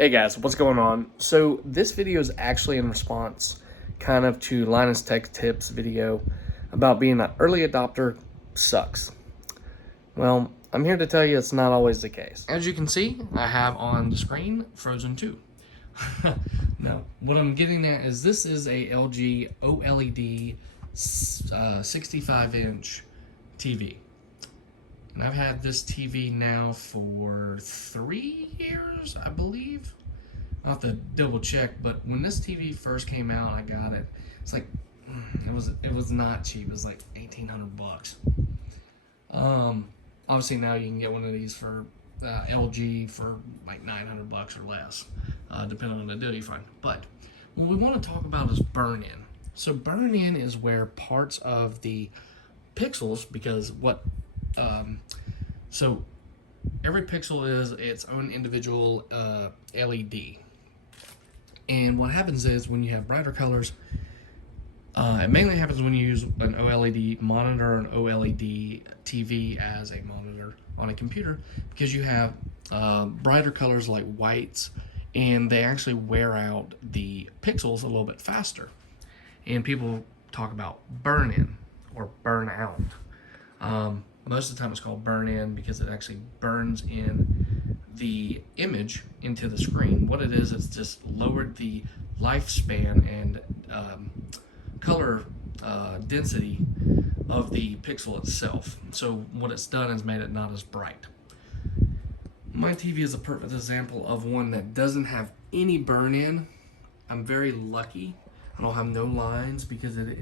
Hey guys, what's going on? So this video is actually in response kind of to Linus Tech Tips video about being an early adopter sucks. Well, I'm here to tell you it's not always the case. As you can see, I have on the screen Frozen 2. Now, what I'm getting at is this is a LG OLED 65-inch TV. And I've had this TV now for 3 years, I believe. I'll have to double check, but when this TV first came out, I got it. It's like, it was not cheap. It was like 1,800 bucks. Obviously now you can get one of these for LG for like 900 bucks or less, depending on the deal you find. But what we want to talk about is burn-in. So burn-in is where parts of the pixels, because so every pixel is its own individual LED. And what happens is when you have brighter colors, it mainly happens when you use an OLED monitor or an OLED TV as a monitor on a computer, because you have brighter colors like whites, and they actually wear out the pixels a little bit faster. And people talk about burn-in or burn-out. Most of the time it's called burn-in because it actually burns in the image into the screen. What it is, it's just lowered the lifespan and color density of the pixel itself. So what it's done is made it not as bright. My TV is a perfect example of one that doesn't have any burn-in. I'm very lucky. I don't have no lines because it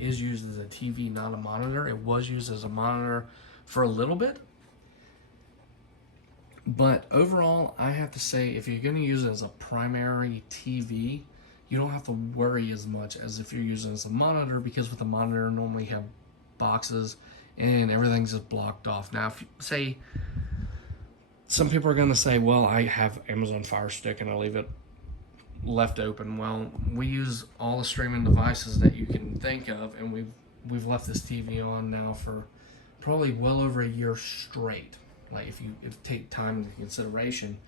is used as a TV, not a monitor. It was used as a monitor for a little bit. But overall, I have to say, if you're going to use it as a primary TV, you don't have to worry as much as if you're using it as a monitor, because with a monitor, normally you have boxes and everything's just blocked off. Now, if you say, some people are going to say, well, I have Amazon Fire Stick and I leave it left open. Well, we use all the streaming devices that you can think of, and we've left this TV on now for probably well over a year straight. Like if you take time into consideration,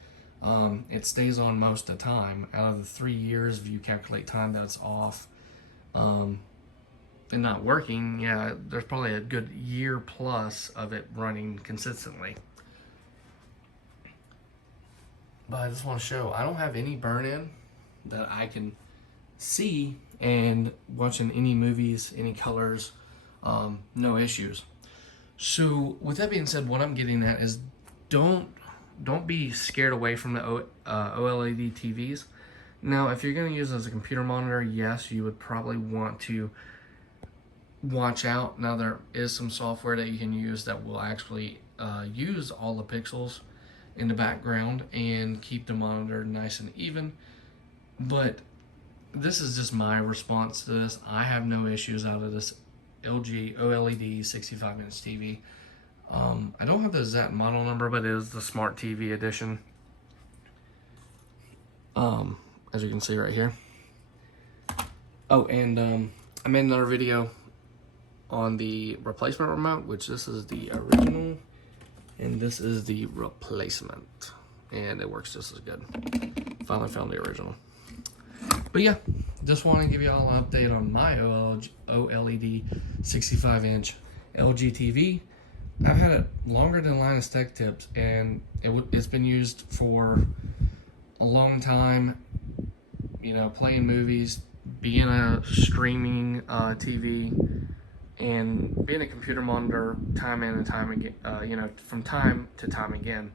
it stays on most of the time. Out of the 3 years, if you calculate time that it's off and not working, yeah, there's probably a good year plus of it running consistently. But I just want to show I don't have any burn-in that I can see, and watching any movies, any colors, no issues. So with that being said, what I'm getting at is don't be scared away from the OLED TVs. Now, if you're going to use it as a computer monitor, yes, you would probably want to watch out. Now, there is some software that you can use that will actually use all the pixels in the background and keep the monitor nice and even. But this is just my response to this. I have no issues out of this LG OLED 65-inch TV. I don't have the exact model number, but it is the Smart TV edition. As you can see right here. Oh, and I made another video on the replacement remote, which this is the original, and this is the replacement. And it works just as good. Finally found the original. But yeah, just want to give you all an update on my OLED 65-inch LG TV. I've had it longer than Linus Tech Tips, and it's been used for a long time. You know, playing movies, being a streaming TV, and being a computer monitor time in and time again. You know, from time to time again.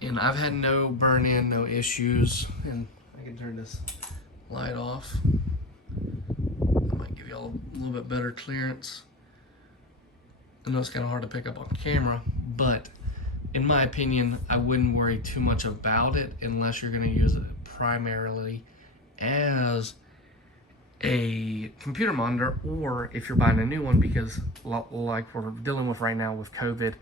And I've had no burn-in, no issues. And I can turn this light off. I might give you all a little bit better clearance. I know it's kind of hard to pick up on camera, but in my opinion, I wouldn't worry too much about it unless you're going to use it primarily as a computer monitor, or if you're buying a new one, because like we're dealing with right now with COVID,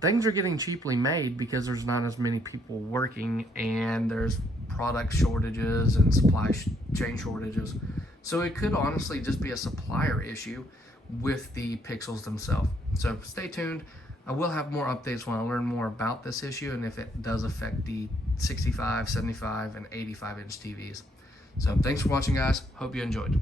things are getting cheaply made because there's not as many people working, and there's product shortages and supply chain shortages. So it could honestly just be a supplier issue with the pixels themselves. So stay tuned. I will have more updates when I learn more about this issue and if it does affect the 65, 75, and 85 inch TVs. So thanks for watching, guys. Hope you enjoyed.